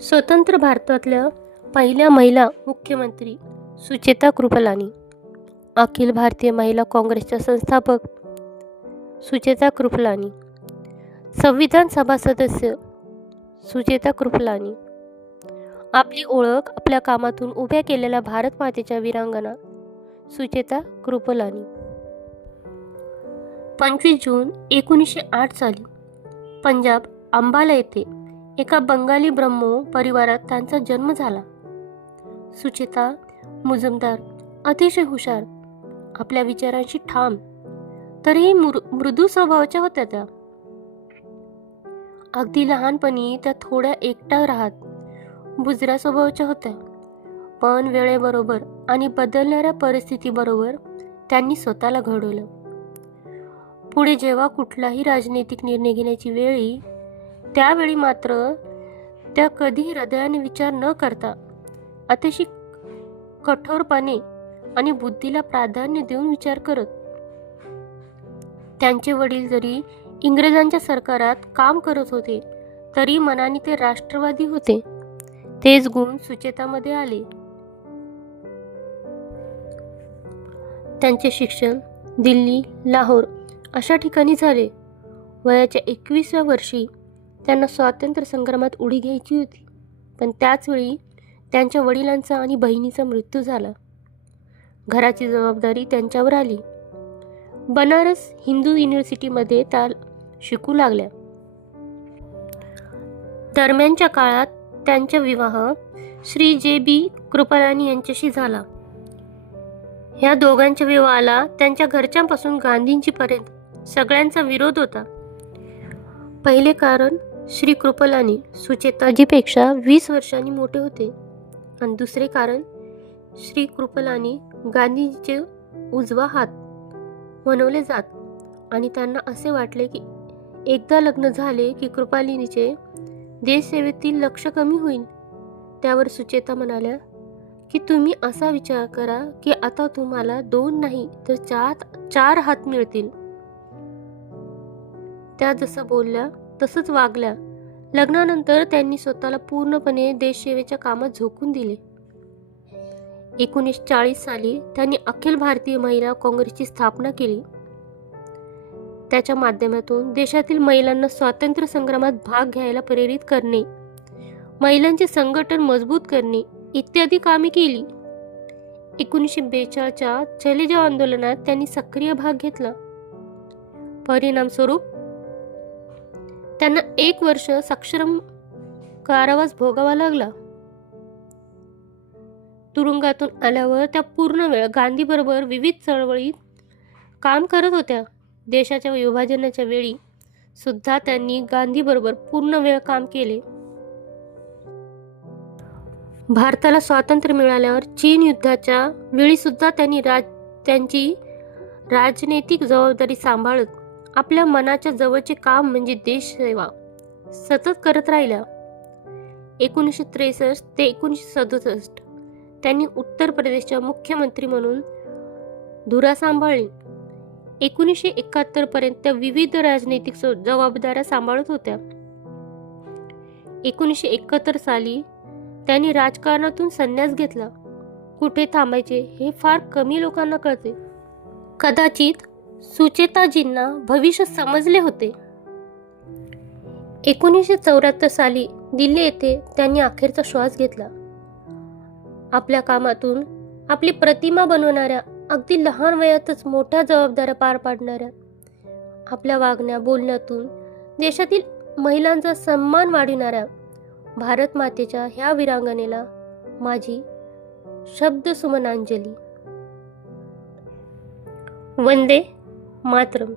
स्वतंत्र भारतातल्या पहिल्या महिला मुख्यमंत्री सुचेता कृपलानी. अखिल भारतीय महिला काँग्रेसच्या संस्थापक सुचेता कृपलानी. संविधान सभा सदस्य सुचेता कृपलानी. आपली ओळख आपल्या कामातून उभ्या केलेल्या भारत मातेच्या वीरांगना सुचेता कृपलानी. 25 जून 1908 साली पंजाब अंबाला येथे एका बंगाली ब्रह्मो परिवारात त्यांचा जन्म झाला. सुचेता मुजुमदार अतिशय हुशार, आपल्या विचारांशी ठाम, तरीही मृदू स्वभावाच्या होत्या. त्या अगदी लहानपणी त्या थोड्या एकट्या राहत बुजऱ्या स्वभावाच्या होत्या, पण वेळेबरोबर आणि बदलणाऱ्या परिस्थितीबरोबर त्यांनी स्वतःला घडवलं. पुढे जेव्हा कुठलाही राजनैतिक निर्णय घेण्याची वेळ येई, त्यावेळी मात्र त्या कधीही हृदयाने विचार न करता अतिशय कठोरपणे आणि बुद्धीला प्राधान्य देऊन विचार करत. त्यांचे वडील जरी इंग्रजांच्या सरकारात काम करत होते, तरी मनाने ते राष्ट्रवादी होते. तेच गुण सुचेतामध्ये आले. त्यांचे शिक्षण दिल्ली, लाहोर अशा ठिकाणी झाले. वयाच्या 21व्या वर्षी त्यांना स्वातंत्र्य संग्रामात उडी घ्यायची होती, पण त्याचवेळी त्यांच्या वडिलांचा आणि बहिणीचा मृत्यू झाला. घराची जबाबदारी त्यांच्यावर आली. बनारस हिंदू युनिव्हर्सिटीमध्ये त्या शिकू लागल्या. दरम्यानच्या काळात त्यांचा विवाह श्री जे.बी. कृपलानी यांच्याशी झाला. ह्या दोघांच्या विवाहाला त्यांच्या घरच्यांपासून गांधींजीपर्यंत सगळ्यांचा विरोध होता. पहिले कारण श्री कृपलानी सुचेताजीपेक्षा 20 वर्षांनी मोठे होते, आणि दुसरे कारण श्री कृपलानी गांधींचे उजवा हात म्हणवले जात, आणि त्यांना असे वाटले की एकदा लग्न झाले की कृपलानीचे देशसेवेतील लक्ष कमी होईल. त्यावर सुचेता म्हणाल्या की तुम्ही असा विचार करा की आता तुम्हाला 2 नाही तर 4 हात मिळतील. त्या जसं बोलल्या तसंच वागल्या. लग्नानंतर त्यांनी स्वतःला पूर्णपणे देशसेवेच्या कामात झोकून दिले. 1940 साली त्यांनी अखिल भारतीय महिला काँग्रेसची स्थापना केली. त्याच्या माध्यमातून देशातील महिलांना स्वातंत्र्य संग्रामात भाग घ्यायला प्रेरित करणे, महिलांचे संघटन मजबूत करणे इत्यादी कामे केली. 1942च्या चले जाव आंदोलनात त्यांनी सक्रिय भाग घेतला. परिणामस्वरूप त्यांना 1 वर्ष सश्रम कारावास भोगावा लागला. तुरुंगातून आल्यावर त्या पूर्ण वेळ गांधीबरोबर विविध चळवळीत काम करत होत्या. देशाच्या विभाजनाच्या वेळी सुद्धा त्यांनी गांधीबरोबर पूर्ण वेळ काम केले. भारताला स्वातंत्र्य मिळाल्यावर चीन युद्धाच्या वेळी सुद्धा त्यांनी त्यांची राजनैतिक जबाबदारी सांभाळत आपल्या मनाच्या जवळचे काम म्हणजे देशसेवा सतत करत राहिल्या. 1963 ते 1967 त्यांनी उत्तर प्रदेशच्या मुख्यमंत्री म्हणून धुरा सांभाळली. 1971 पर्यंत त्या विविध राजनैतिक जबाबदाऱ्या सांभाळत होत्या. 1971 साली त्यांनी राजकारणातून संन्यास घेतला. कुठे थांबायचे हे फार कमी लोकांना कळते. कदाचित सुचेताजींना भविष्य समजले होते. 1974 साली दिल्ली येथे त्यांनी अखेरचा श्वास घेतला. आपल्या कामातून आपली प्रतिमा बनवणाऱ्या, अगदी लहान वयातच मोठ्या जबाबदाऱ्या पार पाडणाऱ्या, आपल्या वागण्या बोलण्यातून देशातील महिलांचा सन्मान वाढविणाऱ्या भारत मातेच्या ह्या वीरांगनेला माझी शब्दसुमनांजली. वंदे मातरम.